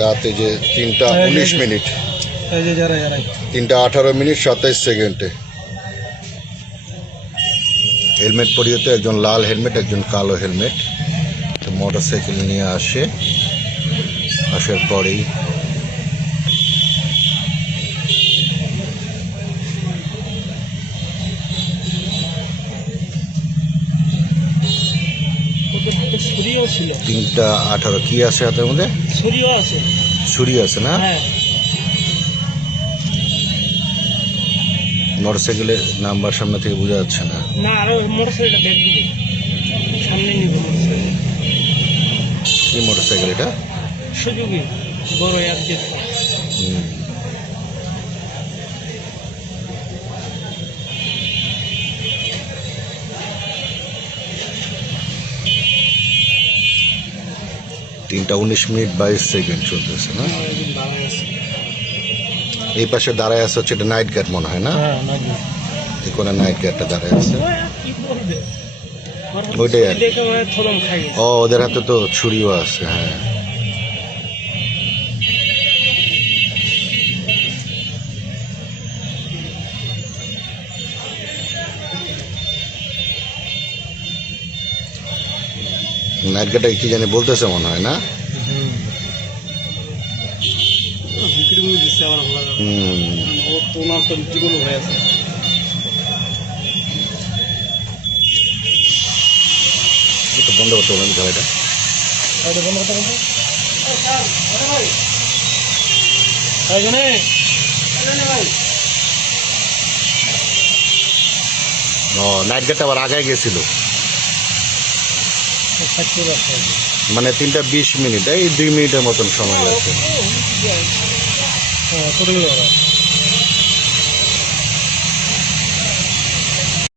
রাতে যে 3:19 3:18 27 হেলমেট পরিয়ে তো একজন লাল হেলমেট একজন কালো হেলমেট মোটরসাইকেল নিয়ে আসার পরেই ছুরিও ছিল 3:18 কি আছে হাতের মধ্যে? ছুরি আছে না? মোটরসাইকেলের নাম্বার সামনে থেকে বোঝা যাচ্ছে না। আরো মোটরসাইকেল ব্যাগ দিবে সামনে নিব মোটরসাইকেল। কি মোটরসাইকেল এটা? সুজুকি বড় অ্যাপডেট। তিনটা 19:22 চলতেছে না? এই পাশে দাঁড়ায় আছে হচ্ছে এটা নাইট গার্ড মনে হয় না? এই কোন নাইট গার্ডটা দাঁড়ায় আছে ওইটাই আর ও ওদের হাতে তো ছুরিও আছে। হ্যাঁ নাইট গার্ডটা কি জানি বলতেছে মনে হয় না? বন্ধ করতে বলেন গাড়িটা। ও নাইট গার্ডটা আবার আগায় গেছিল মানে 3:20 এই 2 মিনিটের মতন সময় লাগছে।